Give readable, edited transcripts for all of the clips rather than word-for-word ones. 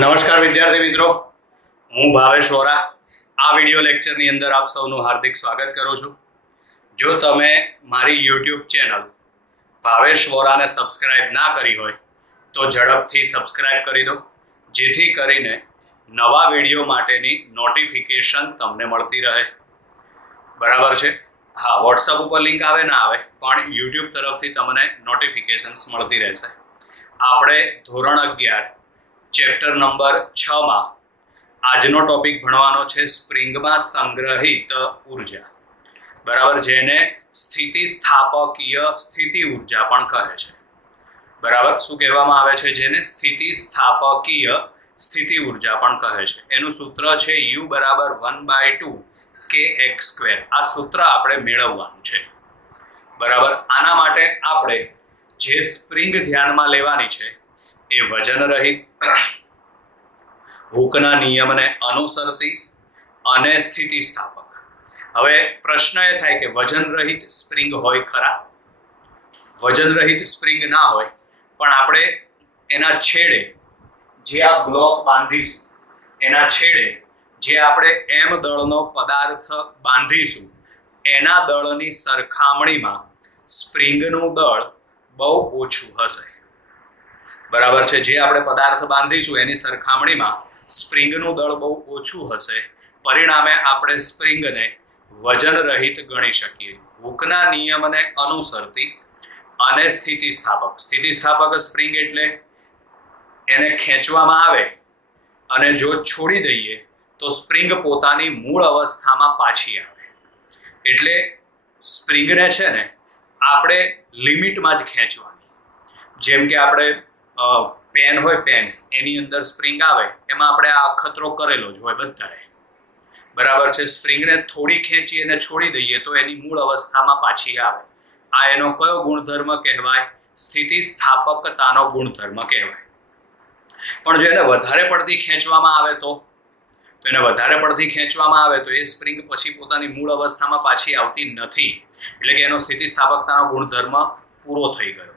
નમસ્કાર વિદ્યાર્થી મિત્રો, હું ભાવેશ વોરા આ વિડિયો લેક્ચરની અંદર આપ સૌનું હાર્દિક સ્વાગત કરું છું. જો તમે મારી યુટ્યુબ ચેનલ ભાવેશ વોરાને સબસ્ક્રાઇબ ના કરી હોય તો ઝડપથી સબસ્ક્રાઇબ કરી દો, જેથી કરીને નવા વિડીયો માટેની નોટિફિકેશન તમને મળતી રહે. બરાબર છે? હા, વોટ્સઅપ ઉપર લિંક આવે ના આવે પણ યુટ્યુબ તરફથી તમને નોટિફિકેશન્સ મળતી રહેશે. આપણે ધોરણ 11 ચેપ્ટર નંબર 6માં આજનો ટોપિક ભણવાનો છે સ્પ્રિંગમાં સંગ્રહિત ઉર્જા. બરાબર, જેને સ્થિતિસ્થાપકીય સ્થિતિ ઉર્જા પણ કહે છે. બરાબર, શું કહેવામાં આવે છે? જેને સ્થિતિસ્થાપકીય સ્થિતિ ઉર્જા પણ કહે છે. એનું સૂત્ર છે U = 1/2 kx². આ સૂત્ર આપણે મેળવવાનું છે. બરાબર, આના માટે આપણે જે સ્પ્રિંગ ધ્યાનમાં લેવાની છે એ વજન રહિત, હુકના નિયમને અનુસરતી અને સ્થિતિસ્થાપક. હવે પ્રશ્ન એ થાય કે વજન રહિત સ્પ્રિંગ હોય ખરા? વજન રહિત સ્પ્રિંગ ના હોય, પણ આપણે એના છેડે જે આ બ્લોક બાંધીશું, એના છેડે જે આપણે M દળનો પદાર્થ બાંધીશું, એના દળની સરખામણીમાં સ્પ્રિંગનું દળ બહુ ઓછું હશે. બરાબર છે? જે આપણે પદાર્થ બાંધીશું એની સરખામણીમાં સ્પ્રિંગનું દળ બહુ ઓછું હશે. પરિણામે આપણે સ્પ્રિંગને વજન રહિત ગણી શકીએ. હુકના નિયમને અનુસરતી અને સ્થિતિસ્થાપક. સ્થિતિસ્થાપક સ્પ્રિંગ એટલે એને ખેંચવામાં આવે અને જો છોડી દઈએ તો સ્પ્રિંગ પોતાની મૂળ અવસ્થામાં પાછી આવે. એટલે સ્પ્રિંગને છે ને આપણે લિમિટમાં જ ખેંચવાની. જેમ કે આપણે પેન હોય, પેન એની અંદર સ્પ્રિંગ આવે, એમાં આપણે આ અખતરો કરેલો જ હોય બધાએ. બરાબર છે? સ્પ્રિંગને થોડી ખેંચી અને છોડી દઈએ તો એની મૂળ અવસ્થામાં પાછી આવે. આ એનો કયો ગુણધર્મ કહેવાય? સ્થિતિસ્થાપકતાનો ગુણધર્મ કહેવાય. પણ જો એને વધારે પડતી ખેંચવામાં આવે તો એને વધારે પડતી ખેંચવામાં આવે તો એ સ્પ્રિંગ પછી પોતાની મૂળ અવસ્થામાં પાછી આવતી નથી. એટલે કે એનો સ્થિતિસ્થાપકતાનો ગુણધર્મ પૂરો થઈ ગયો.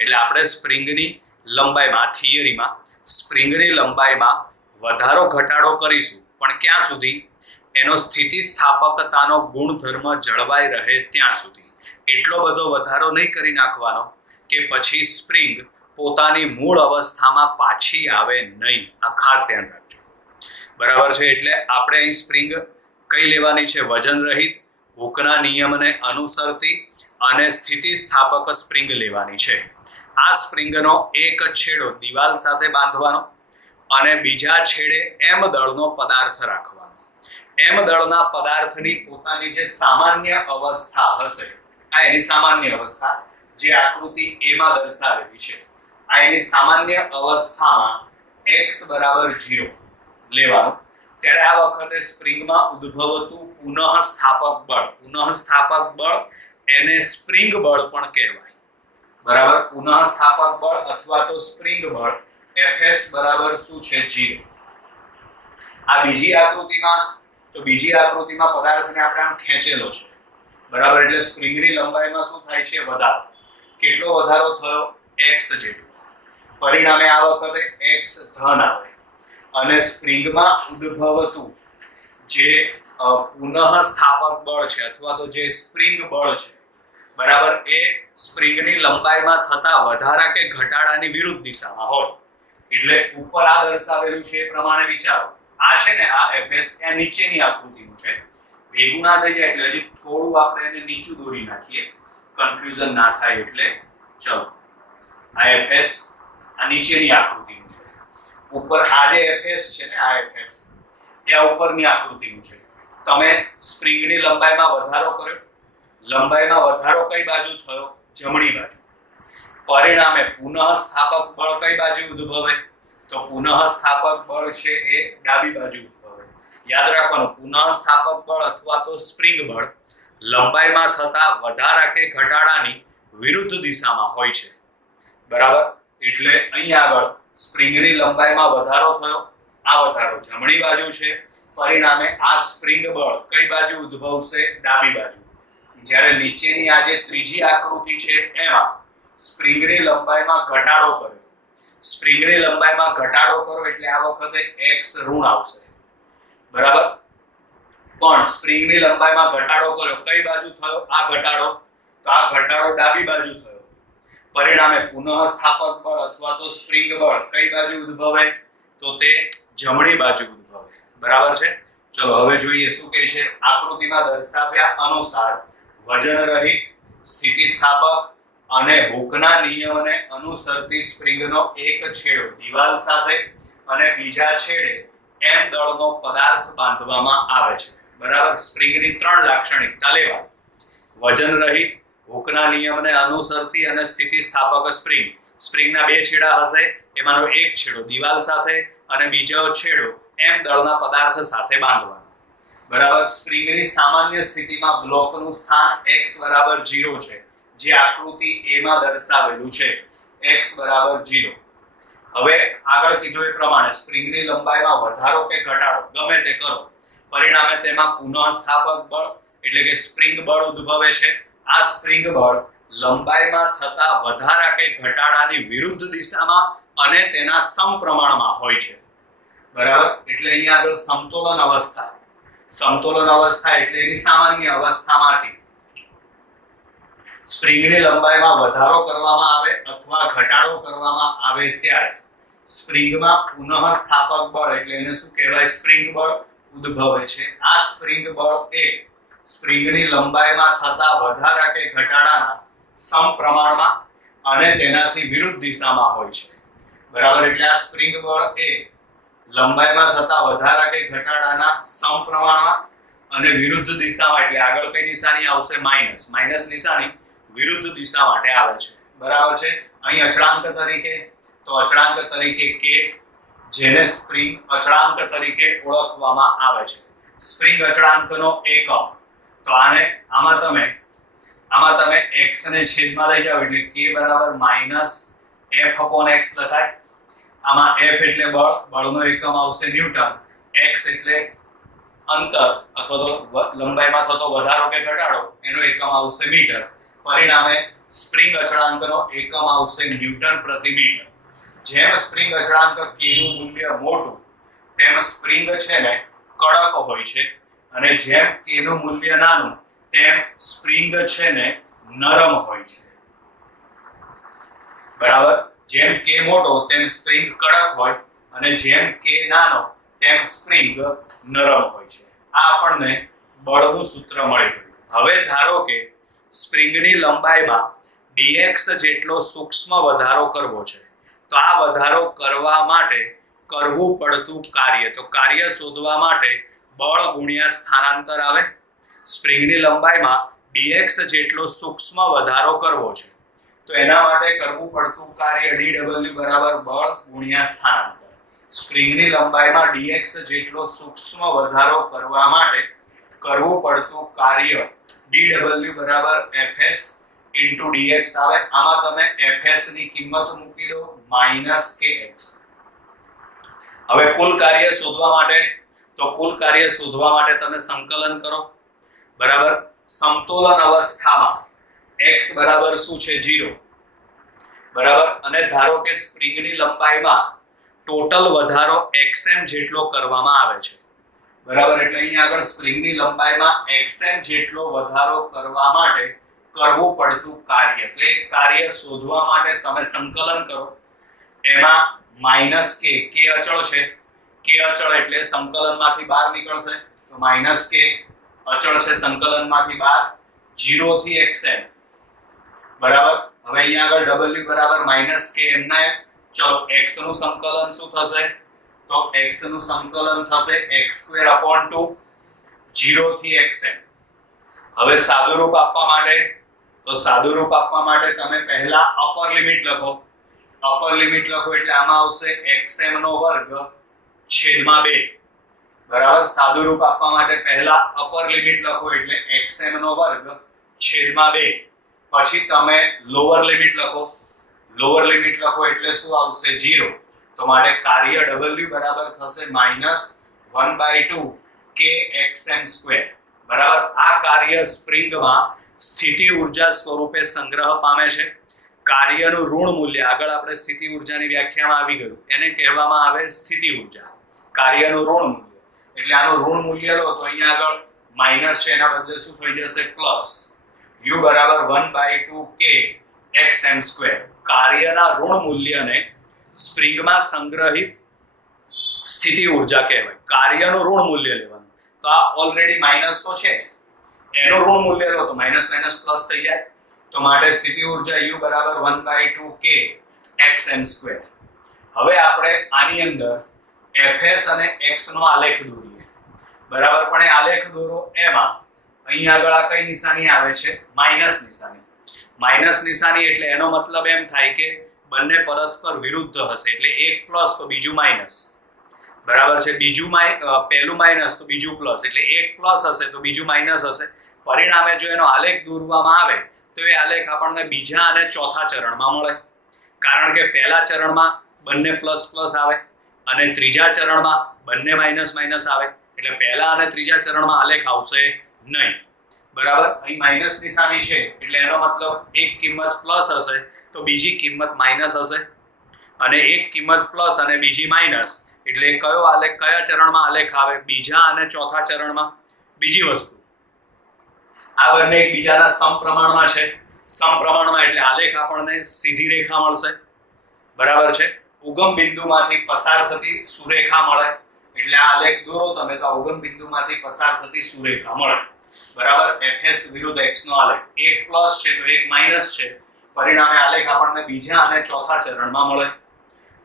એટલે આપણે સ્પ્રિંગની લંબાઈમાં, થિયરીમાં સ્પ્રિંગની લંબાઈમાં વધારો ઘટાડો કરીશું, પણ ક્યાં સુધી? એનો સ્થિતિસ્થાપકતાનો ગુણધર્મ જળવાઈ રહે ત્યાં સુધી. એટલો બધો વધારો નહીં કરી નાખવાનો કે પછી સ્પ્રિંગ પોતાની મૂળ અવસ્થામાં પાછી આવે નહીં. આ ખાસ ધ્યાન રાખજો. બરાબર છે? એટલે આપણે અહીં સ્પ્રિંગ કઈ લેવાની છે? વજન રહિત, હુકના નિયમને અનુસરતી અને સ્થિતિસ્થાપક સ્પ્રિંગ લેવાની છે. આ સ્પ્રિંગનો એક છેડો દિવાલ સાથે બાંધવાનો અને બીજા છેડે M દળનો પદાર્થ રાખવાનો. M દળના પદાર્થની પોતાની જે સામાન્ય અવસ્થા હશે, આ એની સામાન્ય અવસ્થા જે આકૃતિ એમાં દર્શાવેલી છે, આ એની સામાન્ય અવસ્થામાં x = 0 લેવાનું. ત્યારે આ વખતે સ્પ્રિંગમાં ઉદ્ભવતું પુનઃસ્થાપક બળ એને સ્પ્રિંગ બળ પણ કહેવાય. બરાબર? પુનઃસ્થાપક બળ અથવા તો સ્પ્રિંગ બળ Fs બરાબર શું છે? 0. આ બીજી આકૃતિમાં પદાર્થને આપણે આમ ખેંચેલો છે. બરાબર? એટલે સ્પ્રિંગની લંબાઈમાં શું થાય છે? વધારો. કેટલો વધારો થયો? x જેટલો. પરિણામે આ વખતે x ધન આવે અને સ્પ્રિંગમાં ઉદ્ભવતું જે પુનઃસ્થાપક બળ છે અથવા તો જે સ્પ્રિંગ બળ છે, બરાબર, એ સ્પ્રિંગની લંબાઈમાં થતા વધારા કે ઘટાડાની વિરુદ્ધ દિશામાં હોય. એટલે ઉપર આ દર્શાવેલું છે એ પ્રમાણે વિચારો. આ છે ને, આ Fs એ નીચેની આકૃતિનું છે. ભેગું ના થઈ જાય એટલે હજી થોડું આપણે એને નીચું દોરી નાખીએ, કન્ફ્યુઝન ના થાય એટલે. ચલો, આ Fs આ નીચેની આકૃતિનું છે. ઉપર આ જે Fs છે ને, આ Fs એ આ ઉપરની આકૃતિનું છે. તમે સ્પ્રિંગની લંબાઈમાં વધારો કર્યો. લંબાઈમાં વધારો કઈ બાજુ થયો? જમણી બાજુ. પરિણામે પુનઃસ્થાપક બળ કઈ બાજુ ઉદ્ભવે? તો પુનઃસ્થાપક બળ છે એ ડાબી બાજુ ઉદ્ભવે. યાદ રાખવાનું, પુનઃસ્થાપક બળ અથવા તો સ્પ્રિંગ બળ લંબાઈમાં થતા વધારા કે ઘટાડાની વિરુદ્ધ દિશામાં હોય છે. બરાબર? એટલે અહીં આગળ સ્પ્રિંગની લંબાઈમાં વધારો થયો. આ વધારો જમણી બાજુ છે. પરિણામે આ સ્પ્રિંગ બળ કઈ બાજુ ઉદ્ભવશે? ડાબી બાજુ. જ્યારે નીચેની આ જે ત્રીજી આકૃતિ છે એમાં સ્પ્રિંગની લંબાઈમાં ઘટાડો કર્યો સ્પ્રિંગની લંબાઈમાં ઘટાડો કરો એટલે આ વખતે x ઋણ આવશે, બરાબર. પણ સ્પ્રિંગની લંબાઈમાં ઘટાડો કર્યો, કઈ બાજુ થયો આ ઘટાડો? તો આ ઘટાડો ડાબી બાજુ થયો. પરિણામે પુનઃસ્થાપક બળ અથવા તો સ્પ્રિંગ બળ કઈ બાજુ ઉદ્ભવે? તો તે જમણી બાજુ ઉદ્ભવે, બરાબર છે. ચલો હવે જોઈએ શું કહે છે. આકૃતિમાં દર્શાવ્યા અનુસાર વજન રહિત સ્થિતિસ્થાપક અને હુકના નિયમને અનુસરતી સ્પ્રિંગનો એક છેડો દિવાલ સાથે અને બીજા છેડે m દળનો પદાર્થ બાંધવામાં આવે છે, બરાબર. સ્પ્રિંગની ત્રણ લાક્ષણિકતા લેવાની: વજન રહિત, હુકના નિયમને અનુસરતી અને સ્થિતિસ્થાપક સ્પ્રિંગ. સ્પ્રિંગના બે છેડા હશે, એમાંનો એક છેડો દિવાલ સાથે અને બીજો છેડો m દળના પદાર્થ સાથે બાંધવાનો, બરાબર. સ્પ્રિંગની સામાન્ય સ્થિતિમાં બ્લોકનું સ્થાન x બરાબર 0 છે, જે આકૃતિ a માં દર્શાવેલું છે, x બરાબર 0. હવે આગળ કીધું એ પ્રમાણે સ્પ્રિંગની લંબાઈમાં વધારો કે ઘટાડો ગમે તે કરો, પરિણામે તેમાં પુનઃસ્થાપક બળ એટલે કે સ્પ્રિંગ બળ ઉદ્ભવે છે. આ સ્પ્રિંગ બળ લંબાઈમાં થતા વધારા કે ઘટાડાની વિરુદ્ધ દિશામાં અને તેના સમપ્રમાણમાં હોય છે, બરાબર. એટલે અહીંયા આગળ સમતોલન અવસ્થા એટલે એની સામાન્ય અવસ્થામાંથી સ્પ્રિંગની લંબાઈમાં વધારો કરવામાં આવે અથવા ઘટાડો કરવામાં આવે ત્યારે સ્પ્રિંગમાં પુનઃસ્થાપક બળ એટલે એને શું કહેવાય? સ્પ્રિંગ બળ ઉદ્ભવે છે. આ સ્પ્રિંગ બળ એ સ્પ્રિંગની લંબાઈમાં થતા વધારા કે ઘટાડાના સમપ્રમાણમાં અને તેનાથી વિરુદ્ધ દિશામાં હોય છે, બરાબર. એટલે આ સ્પ્રિંગ બળ એ લંબાઈમાં થતા વધારા કે ઘટાડાના સમપ્રમાણમાં અને વિરુદ્ધ દિશામાં, એટલે આગળ કઈ નિશાની આવશે? માઇનસ નિશાની વિરુદ્ધ દિશા માટે આવે છે, બરાબર છે. અહીં અચળાંક તરીકે k, જેને સ્પ્રિંગ અચળાંક તરીકે ઓળખવામાં આવે છે. સ્પ્રિંગ અચળાંકનો એકમ, તો આમાં તમે x ને છેદમાં લઈ જાઓ એટલે k બરાબર -f/x લખાય. આમાં f એટલે બળનો એકમ આવશે ન્યૂટન, x એટલે અંતર અથવા તો લંબાઈમાં થતો વધારો કે ઘટાડો એનો એકમ આવશે મીટર. પરિણામે સ્પ્રિંગ અચળાંકનો એકમ આવશે ન્યૂટન પ્રતિ મીટર. જેમ સ્પ્રિંગ અચળાંક k નું મૂલ્ય મોટું તેમ સ્પ્રિંગ છે ને કડક હોય છે, અને જેમ k નું મૂલ્ય નાનું તેમ સ્પ્રિંગ છે ને નરમ હોય છે, બરાબર. જેમ k મોટો તેમ સ્પ્રિંગ કડક હોય અને જેમ k નાનો તેમ સ્પ્રિંગ નરમ હોય છે. આ આપણને બળનું સૂત્ર મળી ગયું. હવે ધારો કે સ્પ્રિંગની લંબાઈમાં dx જેટલો સૂક્ષ્મ વધારો કરવો છે, તો આ વધારો કરવા માટે કરવું પડતું કાર્ય, તો કાર્ય શોધવા માટે બળ ગુણ્યા સ્થાનાંતર આવે. સ્પ્રિંગની લંબાઈમાં dx જેટલો સૂક્ષ્મ વધારો કરવો છે, તો એના માટે કરવું પડતું કાર્ય dw બરાબર બળ ગુણ્યા સ્થાનાંતર. સ્પ્રિંગની લંબાઈમાં dx જેટલો સૂક્ષ્મ વધારો કરવા માટે કરવું પડતું કાર્ય dw બરાબર fs dx આવે. આમાં તમે fs ની કિંમત મૂકી દો -kx. હવે કુલ કાર્ય શોધવા માટે તમે સંકલન કરો, બરાબર. સમતોલન અવસ્થામાં x બરાબર શું છે? 0, બરાબર. અને ધારો કે સ્પ્રિંગની લંબાઈમાં ટોટલ વધારો xm જેટલો કરવામાં આવે છે, બરાબર. એટલે અહીં આગળ સ્પ્રિંગની લંબાઈમાં xm જેટલો વધારો કરવા માટે કરવું પડતું કાર્ય, તો એ કાર્ય શોધવા માટે તમે સંકલન કરો. એમાં -k અચળ છે, k અચળ એટલે સંકલનમાંથી બહાર નીકળશે, તો -k અચળ છે સંકલનમાંથી બહાર, 0 થી xm, બરાબર. હવે અહીંયા આગળ w બરાબર -k એમના. ચલો x નું સંકલન શું થશે? તો x નું સંકલન થશે x² / 2 0 થી xm. હવે સાદુરૂપ આપવા માટે તમે પહેલા અપર લિમિટ લખો એટલે આમાં આવશે xm નો વર્ગ છેદમાં 2, બરાબર. સાદુરૂપ આપવા માટે પહેલા અપર લિમિટ લખો એટલે xm નો વર્ગ છેદમાં 2. પછી તમે લોઅર લિમિટ લખો એટલે શું આવશે? 0. તો માટે કાર્ય w બરાબર થશે -1/2 kxm², બરાબર. આ કાર્ય સ્પ્રિંગમાં સ્થિતિ ઊર્જા સ્વરૂપે સંગ્રહ પામે છે. કાર્યનું ઋણ મૂલ્ય, આગળ આપણે સ્થિતિ ઉર્જાની વ્યાખ્યામાં આવી ગયું, એને કહેવામાં આવે સ્થિતિ ઉર્જા. કાર્યનું ઋણ મૂલ્ય એટલે આનું ઋણ મૂલ્ય લો તો અહીંયા આગળ માઇનસ છે, એના બદલે શું થઈ જશે પ્લસ. u બરાબર 1/2k xm². કાર્યના ઋણ મૂલ્યને સ્પ્રિંગમાં સંગ્રહિત સ્થિતિ ઉર્જા કહેવાય. કાર્યનું ઋણ મૂલ્ય લેવાનું, તો આ ઓલરેડી માઇનસ તો છે જ, એનું ઋણ મૂલ્ય લો તો માઇનસ માઇનસ પ્લસ થઈ જાય. તો માટે સ્થિતિ ઉર્જા u બરાબર 1/2k xm². હવે આપણે આની અંદર fs અને x નો આલેખ દોરીએ, બરાબર. પણ એ આલેખ દોરો એમાં અહીં આગળ આ કઈ નિશાની આવે છે? માઇનસ નિશાની. માઇનસ નિશાની એટલે એનો મતલબ એમ થાય કે બંને પરસ્પર વિરુદ્ધ હશે, એટલે એક પ્લસ તો બીજું માઇનસ, બરાબર છે. બીજું પહેલું માઇનસ તો બીજું પ્લસ, એટલે એક પ્લસ હશે તો બીજું માઇનસ હશે. પરિણામે જો એનો આલેખ દોરવામાં આવે તો એ આલેખ આપણને બીજા અને ચોથા ચરણમાં મળે, કારણ કે પહેલા ચરણમાં બંને પ્લસ પ્લસ આવે અને ત્રીજા ચરણમાં બંને માઇનસ માઇનસ આવે, એટલે પહેલા અને ત્રીજા ચરણમાં આલેખ આવશે નહીં, બરાબર. અહીં માઇનસ નિશાની છે એટલે એનો મતલબ એક કિંમત પ્લસ હશે તો બીજી કિંમત માઇનસ હશે, અને એક કિંમત પ્લસ અને બીજી માઇનસ, એટલે કયો આલેખ કયા ચરણમાં આલેખ આવે? બીજા અને ચોથા ચરણમાં. બીજી વસ્તુ, આ બંને એકબીજાના સમપ્રમાણમાં છે. સમપ્રમાણમાં એટલે આલેખ આપણને સીધી રેખા મળશે, બરાબર છે. ઉગમ બિંદુમાંથી પસાર થતી સુરેખા મળે, એટલે આ આલેખ દોરો તમે તો ઉગમ બિંદુમાંથી પસાર થતી સુરેખા મળે, બરાબર. fs વિરુદ્ધ x નો આલેખ, એક પ્લસ છે તો એક માઇનસ છે, પરિણામે આલેખ આપણને બીજા અને ચોથા ચરણમાં મળે,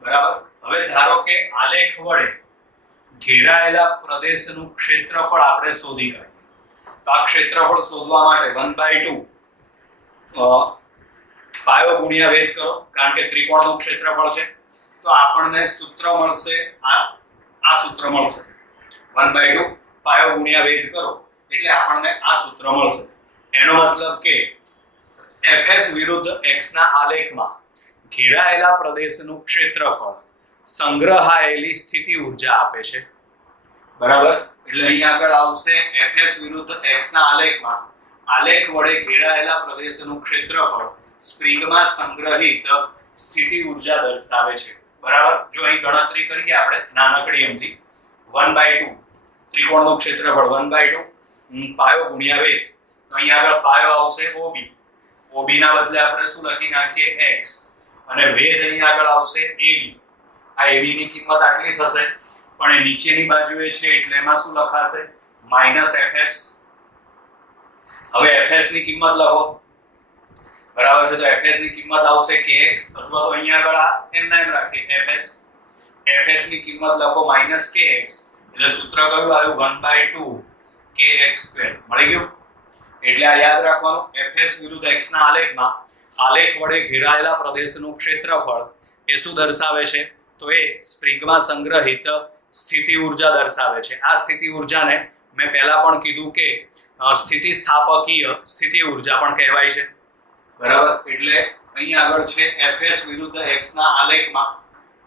બરાબર. હવે ધારો કે આલેખ વડે ઘેરાયેલા પ્રદેશનું ક્ષેત્રફળ આપણે શોધી કાઢીએ. તો આ ક્ષેત્રફળ શોધવા માટે 1/2 પાયો ગુણ્યા વેધ કરો, કારણ કે ત્રિકોણનું ક્ષેત્રફળ છે, તો આપણને સૂત્ર મળશે, આ સૂત્ર મળશે. 1/2 પાયો ગુણ્યા વેધ કરો એટલે આપણને આ સૂત્ર મળશે. એનો મતલબ કે fs વિરુદ્ધ x ના આલેખમાં ઘેરાયેલા પ્રદેશનું ક્ષેત્રફળ સંગ્રહાયેલી સ્થિતિ ઉર્જા આપે છે, બરાબર. એટલે અહીં આગળ આવશે fs વિરુદ્ધ x ના આલેખમાં આલેખ વડે ઘેરાયેલા પ્રદેશનું ક્ષેત્રફળ સ્પ્રિંગમાં સંગ્રહિત સ્થિતિ ઉર્જા દર્શાવે છે, બરાબર. જો અહીં ગણતરી કરીએ આપણે નાનકડી એમથી, 1/2 ત્રિકોણનું ક્ષેત્રફળ 1/2 પાયો ગુણ્યા વેધ, તો અહીં આગળ પાયો આવશે OB, OB ના બદલે આપણે શું લખી નાખીએ x, અને વેધ અહીં આગળ આવશે AB. આ AB ની કિંમત આટલી થશે, પણ એ નીચેની બાજુએ છે એટલે એમાં શું લખાશે? -fs. હવે fs ની કિંમત લખો, બરાબર છે. તો fs ની કિંમત આવશે kx, અથવા તો અહીં આગળ એમ રાખીએ fs ની કિંમત લખો -kx, એટલે સૂત્ર કયું આવ્યું? 1/2 kx². મળી ગયું. એટલે આ યાદ રાખવાનું, fs વિરુદ્ધ x ના આલેખમાં આલેખ વડે ઘેરાયેલા પ્રદેશનું ક્ષેત્રફળ એ શું દર્શાવે છે? તો એ સ્પ્રિંગમાં સંગ્રહિત સ્થિતિ ઉર્જા દર્શાવે છે. આ સ્થિતિ ઉર્જાને મેં પહેલા પણ કીધું કે સ્થિતિસ્થાપકીય સ્થિતિ ઉર્જા પણ કહેવાય છે, બરાબર. એટલે અહીં આગળ છે fs વિરુદ્ધ x ના આલેખમાં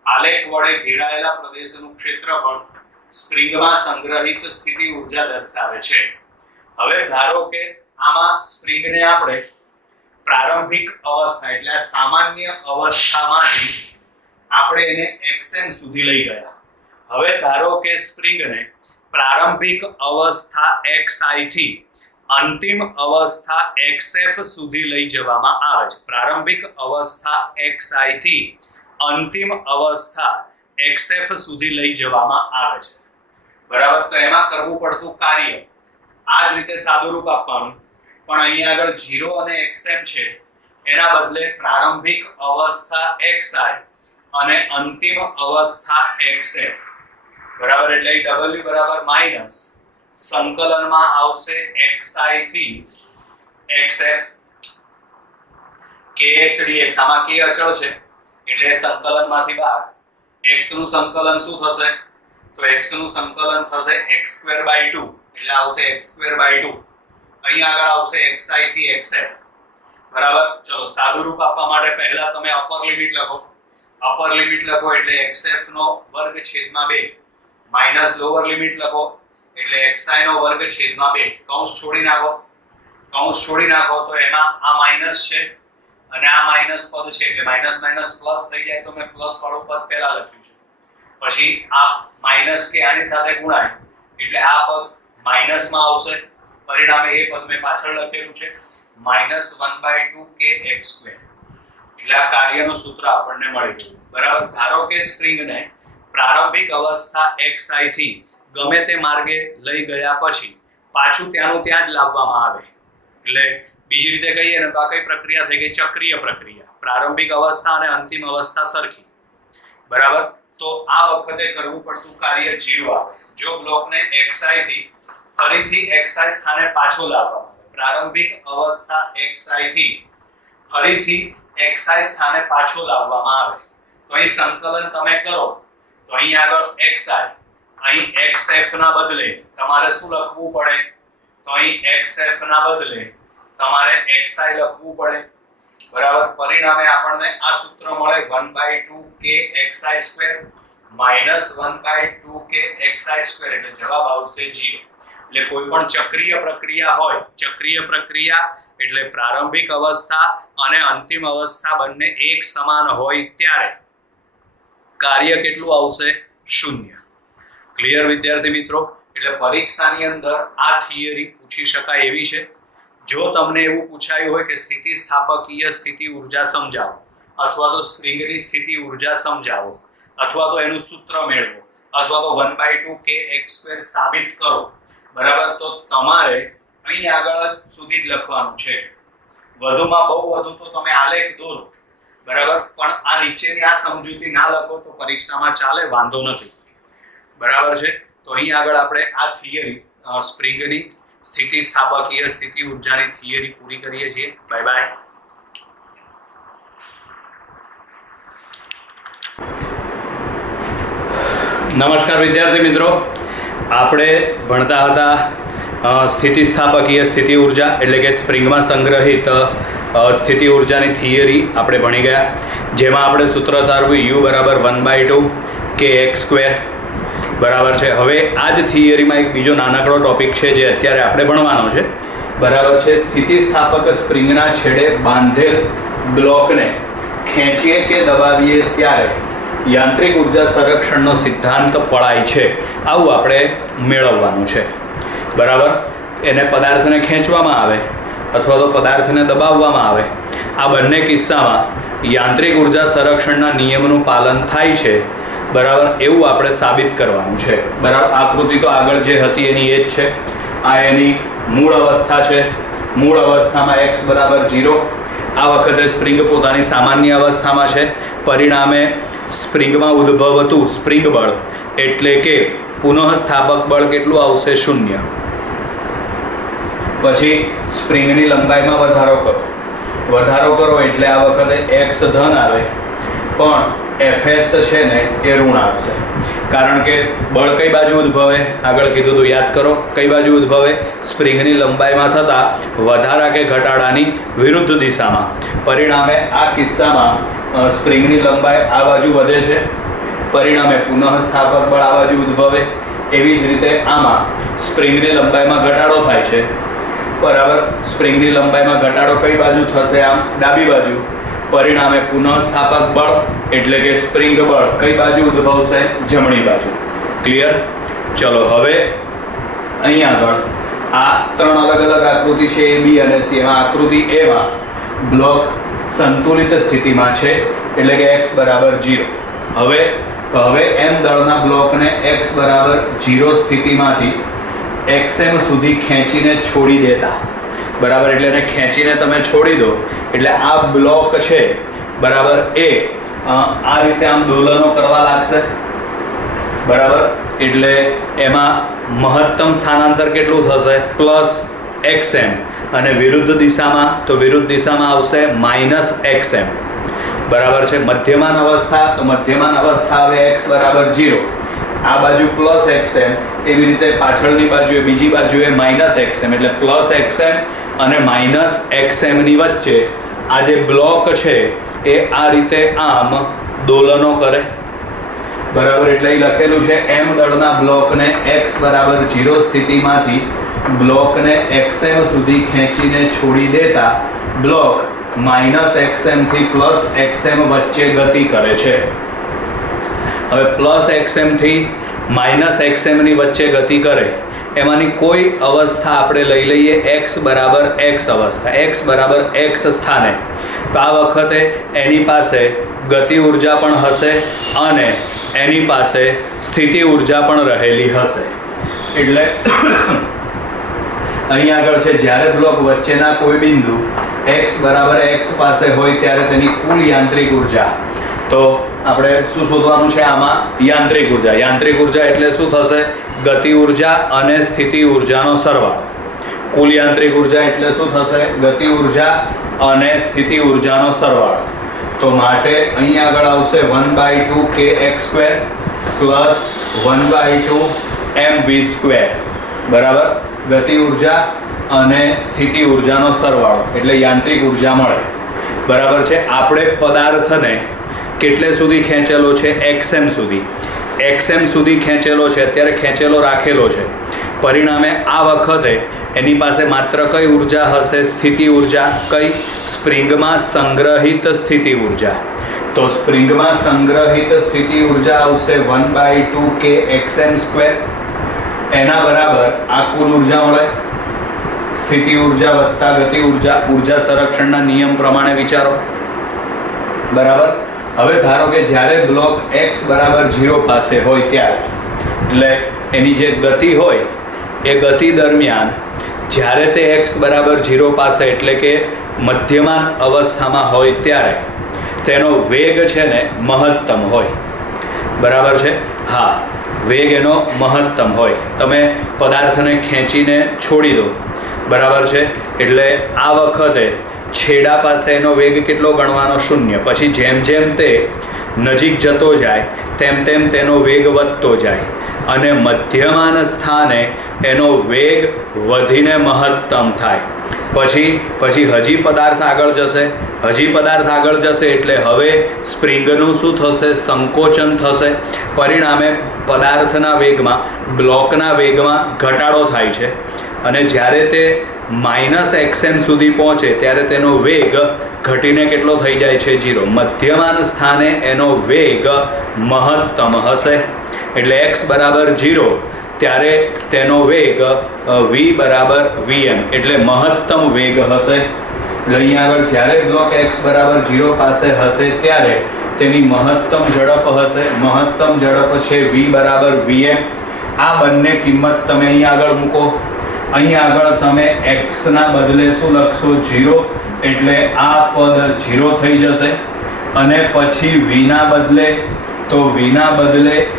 આલેખ વડે ઘેરાયેલા પ્રદેશનું ક્ષેત્રફળ સ્પ્રિંગમાં સંગ્રહિત સ્થિતિ ઉર્જા દર્શાવે છે. હવે ધારો કે આમાં સ્પ્રિંગને આપણે પ્રારંભિક અવસ્થા એટલે સામાન્ય અવસ્થામાંથી આપણે એને xm સુધી લઈ ગયા. હવે ધારો કે સ્પ્રિંગને પ્રારંભિક અવસ્થા xi થી અંતિમ અવસ્થા xf સુધી લઈ જવામાં આવે છે. પ્રારંભિક અવસ્થા xi થી અંતિમ અવસ્થા xf સુધી લઈ જવામાં આવે છે, બરાબર. તો એમાં કરવું પડતું કાર્ય આ જ રીતે સાદુરૂપ આપવાનું, પણ અહીં આગળ 0 અને xm છે, એના બદલે પ્રારંભિક અવસ્થા xi અને અંતિમ અવસ્થા xf, બરાબર. એટલે w બરાબર માઈનસ સંકલનમાં આવશે xi થી xf kx dx. આમાં k અચળ છે એટલે સંકલનમાંથી બહાર x નું સંકલન શું થશે? તો x નું સંકલન થશે x²/2, એટલે આવશે x²/2. અહીં આગળ આવશે xi થી xf, બરાબર. ચલો સાદુરૂપ આપવા માટે પહેલા તમે અપર લિમિટ લખો. અપર લિમિટ લખો એટલે xf નો વર્ગ છેદમાં 2 માઈનસ લોઅર લિમિટ લખો એટલે xi નો વર્ગ છેદમાં 2. કૌંસ છોડી નાખો તો એમાં આ માઈનસ છે, અને આ માઇનસ પદ છે એટલે માઇનસ માઇનસ પ્લસ થઈ જાય તો મેં પ્લસ વાળું પદ પહેલા લખ્યું છે, પછી આ માઇનસ કે આની સાથે ગુણાય એટલે આ પદ માઇનસ માં આવશે, પરિણામે એ પદ મેં પાછળ લખેલું છે -1/2 kx², એટલે આ કાર્યનું સૂત્ર આપણને મળી ગયું. બરાબર. ધારો કે સ્પ્રિંગને પ્રારંભિક અવસ્થા xi થી ગમે તે માર્ગે લઈ ગયા પછી પાછું ત્યાંનું ત્યાં જ લાવવામાં આવે, એટલે બીજી રીતે કહીએ ને તો આ કઈ પ્રક્રિયા થઈ ગઈ? ચક્રીય પ્રક્રિયા. પ્રારંભિક અવસ્થા અને અંતિમ અવસ્થા સરખી. બરાબર. તો આ વખતે કરવું પડતું કાર્ય 0 આવે. જો બ્લોકને xi થી ફરીથી xi સ્થાને પાછો લાવવામાં આવે, પ્રારંભિક અવસ્થા xi થી ફરીથી xi સ્થાને પાછો લાવવામાં આવે, તો અહીં સંકલન તમે કરો તો અહીં આગળ xi, અહીં xf ના બદલે તમારે શું લખવું પડે? તો અહીં xf ના બદલે તમારે xi લખવું પડે. બરાબર. પરિણામે આપણને આ સૂત્ર મળે 1/2 kxi² -1/2 kxi², એટલે જવાબ આવશે 0. એટલે કોઈ પણ ચક્રીય પ્રક્રિયા હોય, ચક્રીય પ્રક્રિયા એટલે પ્રારંભિક અવસ્થા અને અંતિમ અવસ્થા બંને એક સમાન હોય ત્યારે કાર્ય કેટલું આવશે? 0. ક્લિયર વિદ્યાર્થી મિત્રો? એટલે પરીક્ષાની અંદર આ થિયરી પૂછી શકાય એવી છે. જો તમને એવું પૂછાયું હોય કે સ્થિતિસ્થાપકીય સ્થિતિ ઊર્જા સમજાવો, અથવા તો સ્પ્રિંગની સ્થિતિ ઊર્જા સમજાવો, અથવા તો એનું સૂત્ર મેળવો, અથવા તો 1/2 kx² સાબિત કરો, બરાબર, તો તમારે અહીં આગળ સુધી જ લખવાનું છે. વધુમાં બહુ વધુ તો તમે આલેખ દોરો, બરાબર, પણ આ નીચેની આ સમજૂતી ના લખો તો પરીક્ષામાં ચાલે, વાંધો નથી. બરાબર છે. તો અહીં આગળ આપણે આ થિયરી સ્પ્રિંગની સ્થિતિસ્થાપકીય સ્થિતિ ઊર્જાની થિયરી પૂરી કરીએ છીએ. Bye bye. નમસ્કાર વિદ્યાર્થી મિત્રો, આપણે ભણતા હતા સ્થિતિસ્થાપકીય સ્થિતિ ઊર્જા એટલે કે સ્પ્રિંગમાં સંગ્રહિત સ્થિતિ ઊર્જાની થિયરી આપણે ભણી ગયા, જેમાં આપણે સૂત્ર તારવ્યું U = 1/2 kx². બરાબર છે. હવે આ જ થિયરીમાં એક બીજો નાનકડો ટોપિક છે જે અત્યારે આપણે ભણવાનો છે. બરાબર છે. સ્થિતિસ્થાપક સ્પ્રિંગના છેડે બાંધેલ બ્લોકને ખેંચીએ કે દબાવીએ ત્યારે યાંત્રિક ઉર્જા સંરક્ષણનો સિદ્ધાંત પળાય છે, આવું આપણે મેળવવાનું છે. બરાબર. એને પદાર્થને ખેંચવામાં આવે અથવા તો પદાર્થને દબાવવામાં આવે, આ બંને કિસ્સામાં યાંત્રિક ઉર્જા સંરક્ષણના નિયમનું પાલન થાય છે. બરાબર. એવું આપણે સાબિત કરવાનું છે. બરાબર. આકૃતિ તો આગળ જે હતી એની એ જ છે. આ એની મૂળ અવસ્થા છે. મૂળ અવસ્થામાં x = 0. આ વખતે સ્પ્રિંગ પોતાની સામાન્ય અવસ્થામાં છે. પરિણામે સ્પ્રિંગમાં ઉદ્ભવતું સ્પ્રિંગ બળ એટલે કે પુનઃસ્થાપક બળ કેટલું આવશે? 0. પછી સ્પ્રિંગની લંબાઈમાં વધારો કરો એટલે આ વખતે x ધન આવે, પણ fs છે ને એ ઋણ આવશે. કારણ કે બળ કઈ બાજુ ઉદ્ભવે? આગળ કીધું તો યાદ કરો. કઈ બાજુ ઉદ્ભવે? સ્પ્રિંગની લંબાઈમાં થતા વધારા કે ઘટાડાની વિરુદ્ધ દિશામાં. પરિણામે આ કિસ્સામાં સ્પ્રિંગની લંબાઈ આ બાજુ વધે છે, પરિણામે પુનઃસ્થાપક બળ આ બાજુ ઉદ્ભવે. એવી જ રીતે આમાં સ્પ્રિંગની લંબાઈમાં ઘટાડો થાય છે. બરાબર. સ્પ્રિંગની લંબાઈમાં ઘટાડો કઈ બાજુ થશે? આમ ડાબી બાજુ. પરિણામે પુનઃસ્થાપક બળ એટલે કે સ્પ્રિંગ બળ કઈ બાજુ ઉદ્ભવશે? જમણી બાજુ. ક્લિયર? ચલો હવે અહીં આગળ આ ત્રણ અલગ અલગ આકૃતિ છે, A, B અને C. એમાં આકૃતિ A માં બ્લોક સંતુલિત સ્થિતિમાં છે એટલે કે x = 0. હવે m દળના બ્લોકને x = 0 સ્થિતિમાંથી xm સુધી ખેંચીને છોડી દેતા. બરાબર. એટલે એને ખેંચીને તમે છોડી દો એટલે આ બ્લોક છે, બરાબર, એ આ રીતે આમ દોલનો કરવા લાગશે. બરાબર. એટલે એમાં મહત્તમ સ્થાનાંતર કેટલું થશે? +xm. અને વિરુદ્ધ દિશામાં તો વિરુદ્ધ દિશામાં આવશે -xm. બરાબર છે. મધ્યમાન અવસ્થા તો મધ્યમાન અવસ્થા હવે x = 0. આ બાજુ +xm, એવી રીતે પાછળની બાજુએ બીજી બાજુએ -xm, એટલે +xm અને -xm ની વચ્ચે આ જે બ્લોક છે એ આ રીતે આમ દોલનો કરે. બરાબર. એટલે અહીં લખેલું છે m દળના બ્લોકને x = 0 સ્થિતિમાંથી બ્લોકને xm સુધી ખેંચીને છોડી દેતા બ્લોક -xm થી +xm વચ્ચે ગતિ કરે છે. હવે +xm થી -xm ની વચ્ચે ગતિ કરે એમાંની કોઈ અવસ્થા આપણે લઈ લઈએ x બરાબર x અવસ્થા, x બરાબર x સ્થાને, તો આ વખતે એની પાસે ગતિ ઉર્જા પણ હશે અને એની પાસે સ્થિતિ ઉર્જા પણ રહેલી હશે. એટલે અહીં આગળ છે જ્યારે બ્લોક વચ્ચેના કોઈ બિંદુ x બરાબર x પાસે હોય ત્યારે તેની કુલ યાંત્રિક ઉર્જા, તો આપણે શું શોધવાનું છે આમાં? યાંત્રિક ઉર્જા. યાંત્રિક ઉર્જા એટલે શું થશે? ગતિ ઉર્જા અને સ્થિતિ ઉર્જાનો સરવાળો. કુલ યાંત્રિક ઉર્જા એટલે શું થશે? ગતિ ઉર્જા અને સ્થિતિ ઉર્જાનો સરવાળો. તો માટે અહીં આગળ આવશે 1/2 kx² પ્લસ 1/2 mv², બરાબર? ગતિ ઉર્જા અને સ્થિતિ ઉર્જાનો સરવાળો એટલે યાંત્રિક ઉર્જા મળે, બરાબર છે. આપણે પદાર્થને કેટલે સુધી ખેંચેલો છે? xm સુધી. xm સુધી ખેંચેલો છે, અત્યારે ખેંચેલો રાખેલો છે. પરિણામે આ વખતે એની પાસે માત્ર કઈ ઉર્જા હશે? સ્થિતિ ઉર્જા. કઈ? સ્પ્રિંગમાં સંગ્રહિત સ્થિતિ ઉર્જા. તો સ્પ્રિંગમાં સંગ્રહિત સ્થિતિ ઉર્જા આવશે 1/2 kxm². એના બરાબર આ કુલ ઉર્જા મળે, સ્થિતિ ઉર્જા વત્તા ગતિ ઉર્જા. ઉર્જા સંરક્ષણના નિયમ પ્રમાણે વિચારો, બરાબર. હવે ધારો કે જ્યારે બ્લોક x બરાબર 0 પાસે હોય ત્યારે, એટલે એની જે ગતિ હોય એ ગતિ દરમિયાન જ્યારે તે x બરાબર 0 પાસે એટલે કે મધ્યમાન અવસ્થામાં હોય ત્યારે તેનો વેગ છે ને મહત્તમ હોય, બરાબર છે? હા, વેગ એનો મહત્તમ હોય. તમે પદાર્થને ખેંચીને છોડી દો, બરાબર છે? એટલે આ વખતે છેડા પાસે એનો વેગ કેટલો ગણવાનો? 0. પછી જેમ જેમ તે નજીક જતો જાય તેમ તેમ તેનો વેગ વધતો જાય અને મધ્યમાન સ્થાને એનો વેગ વધીને મહત્તમ થાય. પછી હજી પદાર્થ આગળ જશે, એટલે હવે સ્પ્રિંગનું શું થશે? સંકોચન થશે. પરિણામે પદાર્થના વેગમાં, બ્લોકના વેગમાં ઘટાડો થાય છે અને જ્યારે તે -xm સુધી પહોંચે ત્યારે તેનો વેગ ઘટીને કેટલો થઈ જાય છે? 0. મધ્યમાન સ્થાને એનો વેગ મહત્તમ હશે. એટલે x બરાબર 0 ત્યારે તેનો વેગ v બરાબર vm એટલે મહત્તમ વેગ હશે. એટલે અહીં આગળ જ્યારે બ્લોક x બરાબર 0 પાસે હશે ત્યારે તેની મહત્તમ ઝડપ હશે. મહત્તમ ઝડપ છે v બરાબર vm. આ બંને કિંમત તમે અહીં આગળ મૂકો. અહીં આગળ તમે x ના બદલે શું લખશો? 0. એટલે આ પદ 0 થઈ જશે અને પછી vના બદલે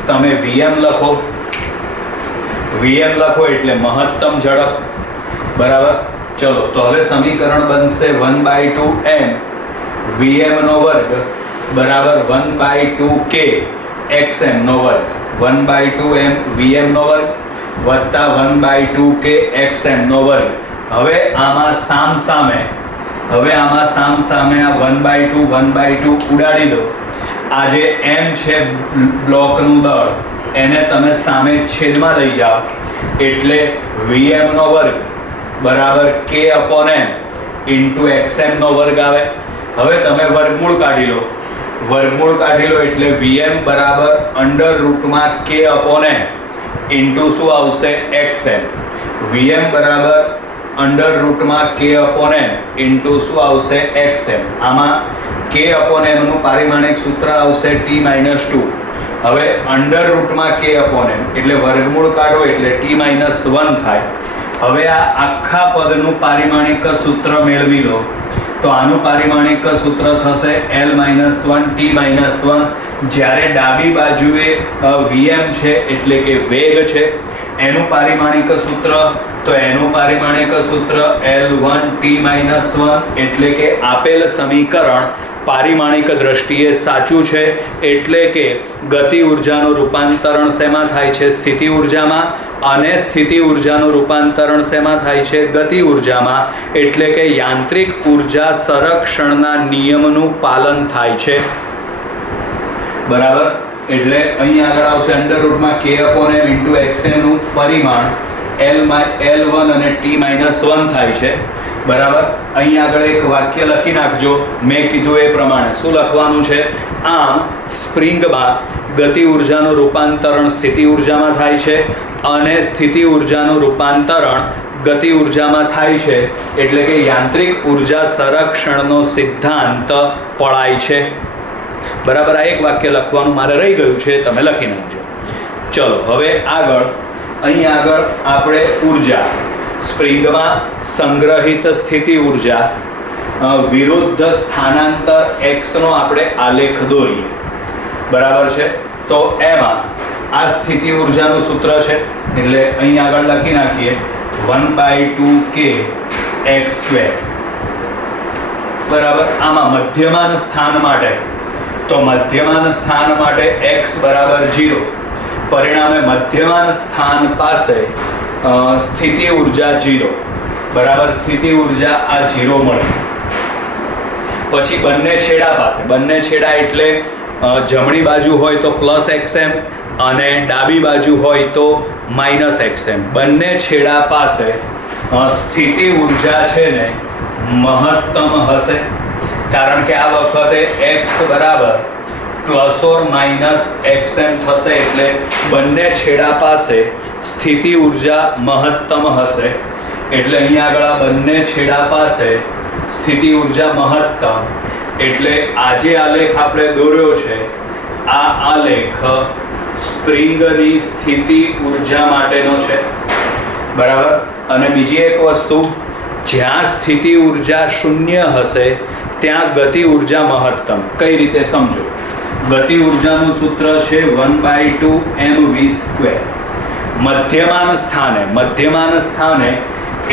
તમે vm લખો. એટલે મહત્તમ ઝડપ, બરાબર. ચલો, તો હવે સમીકરણ બનશે 1/2 m vm² બરાબર 1/2 k xm². 1/2 m vm² વત્તા 1/2 k xm². હવે આમાં સામસામે આ 1/2 ઉડાડી દો. આ જે m છે બ્લોકનું દળ એને તમે સામે છેદમાં લઈ જાઓ એટલે vm² બરાબર k/m ઇન્ટુ xm² આવે. હવે તમે વર્ગમૂળ કાઢી લો એટલે vm બરાબર √k/m ઇન્ટુ શું આવશે? xm. vm બરાબર √k/m ઇન્ટુ શું આવશે? xm. આમાં k/m નું પારિમાણિક સૂત્ર આવશે t-2. હવે √k/m એટલે વર્ગમૂળ કાઢો એટલે t-1 થાય. હવે આ આખા પદનું પારિમાણિક સૂત્ર મેળવી લો તો આનું પારિમાણિક સૂત્ર થશે l-1 t-1. જ્યારે ડાબી બાજુએ vm છે એટલે કે વેગ છે એનું પારિમાણિક સૂત્ર, તો એનું પારિમાણિક સૂત્ર l1 t-1 એટલે કે આપેલ સમીકરણ પારિમાણિક દ્રષ્ટિએ સાચું છે. એટલે કે ગતિ ઉર્જાનું રૂપાંતરણ શેમાં થાય છે? સ્થિતિ ઉર્જામાં. અને સ્થિતિ ઉર્જાનું રૂપાંતરણ શેમાં થાય છે? ગતિ ઉર્જામાં. એટલે કે યાંત્રિક ઉર્જા સંરક્ષણના નિયમનું પાલન થાય છે, બરાબર. એટલે અહીં આગળ આવશે √k/m ઇન્ટુ xm નું પરિમાણ l1 અને t-1 થાય છે. બરાબર. અહીં આગળ એક વાક્ય લખી નાખજો મેં કીધું એ પ્રમાણે. શું લખવાનું છે? આમ સ્પ્રિંગમાં ગતિ ઉર્જાનું રૂપાંતરણ સ્થિતિ ઉર્જામાં થાય છે અને સ્થિતિ ઉર્જાનું રૂપાંતરણ ગતિ ઉર્જામાં થાય છે, એટલે કે યાંત્રિક ઉર્જા સંરક્ષણનો સિદ્ધાંત પળાય છે. બરાબર. આ એક વાક્ય લખવાનું મારે રહી ગયું છે, તમે લખી નાખજો. ચલો હવે આગળ. અહીં આગળ આપણે ઉર્જા સ્પ્રિંગમાં સંગ્રહિત સ્થિતિ ઉર્જા વિરુદ્ધ સ્થાનાંતર એક્સનો આપણે આલેખ દોરીએ. બરાબર છે. તો એમાં આ સ્થિતિ ઉર્જાનું સૂત્ર છે, એટલે અહીં આગળ લખી નાખીએ 1/2k x². બરાબર. આમાં મધ્યમાન સ્થાન માટે, તો મધ્યમાન સ્થાન માટે x બરાબર 0. પરિણામે મધ્યમાન સ્થાન પાસે સ્થિતિ ઉર્જા 0. બરાબર. સ્થિતિ ઉર્જા આ 0 મળે. પછી બંને છેડા પાસે, બંને છેડા એટલે જમણી બાજુ હોય તો +xm અને ડાબી બાજુ હોય તો -xm. બંને છેડા પાસે સ્થિતિ ઉર્જા છે ને મહત્તમ હશે, કારણ કે આ વખતે x બરાબર ±xm થશે, એટલે બંને છેડા પાસે સ્થિતિ ઉર્જા મહત્તમ હશે. એટલે અહીંયા આગળ આ બંને છેડા પાસે સ્થિતિ ઉર્જા મહત્તમ, એટલે આ જે આલેખ આપણે દોર્યો છે આ આલેખ સ્પ્રિંગની સ્થિતિ ઉર્જા માટેનો છે. બરાબર. અને બીજી એક વસ્તુ, જ્યાં સ્થિતિ ઉર્જા 0 હશે ત્યાં ગતિ ઉર્જા મહત્તમ. કઈ રીતે સમજો? ગતિ ઉર્જાનું સૂત્ર છે 1/2mv². મધ્યમાન સ્થાને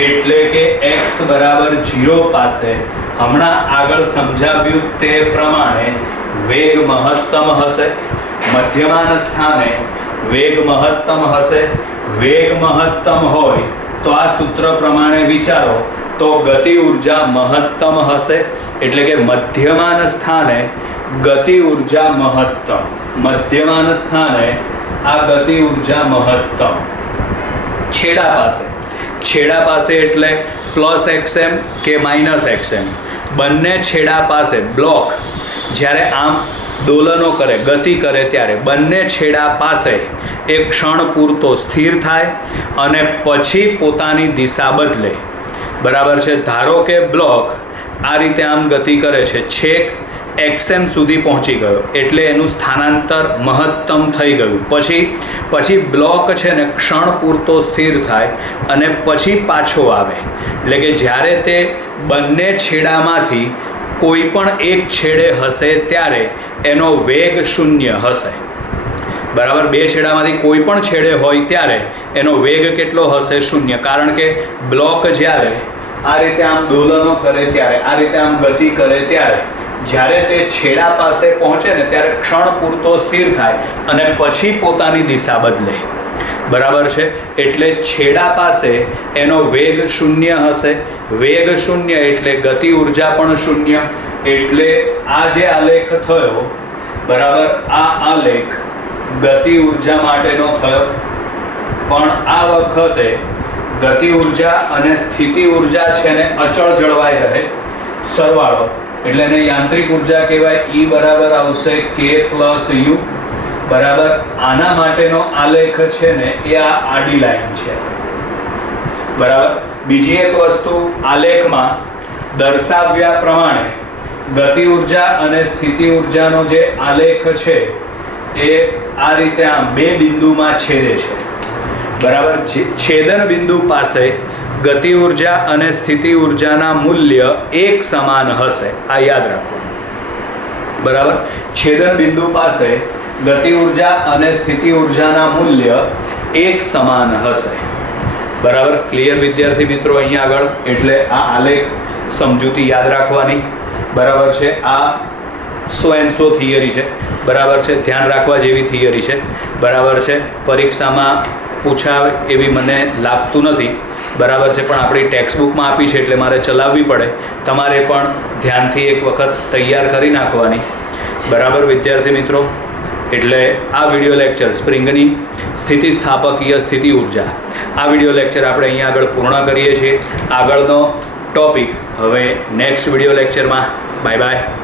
એટલે કે x બરાબર 0 પાસે હમણાં આગળ સમજાવ્યું તે પ્રમાણે વેગ મહત્તમ હશે. મધ્યમાન સ્થાને વેગ મહત્તમ હશે. વેગ મહત્તમ હોય તો આ સૂત્ર પ્રમાણે વિચારો તો ગતિ ઉર્જા મહત્તમ હશે, એટલે કે મધ્યમાન સ્થાને ગતિ ઉર્જા મહત્તમ. મધ્યમાન સ્થાને આ ગતિ ઉર્જા મહત્તમ. છેડા પાસે એટલે +xm કે -xm. બંને છેડા પાસે બ્લોક જ્યારે આમ દોલનો કરે, ગતિ કરે, ત્યારે બંને છેડા પાસે એક ક્ષણ પૂરતો સ્થિર થાય અને પછી પોતાની દિશા બદલે. બરાબર છે. ધારો કે બ્લોક આ રીતે આમ ગતિ કરે છે, છેક xm સુધી પહોંચી ગયો, એટલે એનું સ્થાનાંતર મહત્તમ થઈ ગયું. પછી બ્લોક છે ને ક્ષણ પૂરતો સ્થિર થાય અને પછી પાછો આવે, એટલે કે જ્યારે તે બંને છેડામાંથી કોઈ પણ એક છેડે હશે ત્યારે એનો વેગ 0 હશે. બરાબર. બે છેડામાંથી કોઈ પણ છેડે હોય ત્યારે એનો વેગ કેટલો હશે? 0. કારણ કે બ્લોક જ્યારે આ રીતે આમ દોલનો કરે ત્યારે, આ રીતે આમ ગતિ કરે ત્યારે જ્યારે તે છેડા પાસે પહોંચે ને ત્યારે ક્ષણ પૂરતો સ્થિર થાય અને પછી પોતાની દિશા બદલે. બરાબર છે. એટલે છેડા પાસે એનો વેગ 0 હશે. વેગ 0 એટલે ગતિ ઉર્જા પણ 0. એટલે આ જે આલેખ થયો, બરાબર, આ આલેખ ગતિ ઉર્જા માટેનો થયો. પણ આ વખતે ગતિ ઉર્જા અને સ્થિતિ ઉર્જા છે ને અચળ જળવાઈ રહે, સરવાળો, એટલે એને યાંત્રિક ઉર્જા કહેવાય. E બરાબર આવશે k + u. બરાબર. આના માટેનો આલેખ છે ને એ આ આડી લાઈન છે. બરાબર. બીજી એક વસ્તુ, આલેખમાં દર્શાવ્યા પ્રમાણે ગતિ ઉર્જા અને સ્થિતિ ઉર્જાનો જે આલેખ છે એ આ રીતે આમ બે બિંદુમાં છેદે છે. બરાબર. છેદન બિંદુ પાસે ગતિ ઉર્જા અને સ્થિતિ ઉર્જાના મૂલ્ય એક સમાન હશે. આ યાદ રાખવાનું. બરાબર. છેદન બિંદુ પાસે ગતિ ઉર્જા અને સ્થિતિ ઉર્જાના મૂલ્ય એક સમાન હશે. બરાબર. ક્લિયર વિદ્યાર્થી મિત્રો? અહીંયા આગળ એટલે આ આલેખ સમજૂતી યાદ રાખવાની. બરાબર છે. આ 100 થિયરી છે. બરાબર છે. ધ્યાન રાખવા જેવી થિયરી છે. બરાબર છે. પરીક્ષામાં પૂછાવે એવી મને લાગતું નથી. બરાબર છે. પણ આપણી ટેક્સ્ટ બુકમાં આપી છે એટલે મારે ચલાવવી પડે. તમારે પણ ધ્યાનથી એક વખત તૈયાર કરી નાખવાની. બરાબર વિદ્યાર્થી મિત્રો? એટલે આ વિડીયો લેક્ચર સ્પ્રિંગની સ્થિતિસ્થાપકીય સ્થિતિ ઉર્જા, આ વિડીયો લેક્ચર આપણે અહીંયા આગળ પૂર્ણ કરીએ છીએ. આગળનો ટોપિક હવે નેક્સ્ટ વિડીયો લેક્ચરમાં. Bye bye.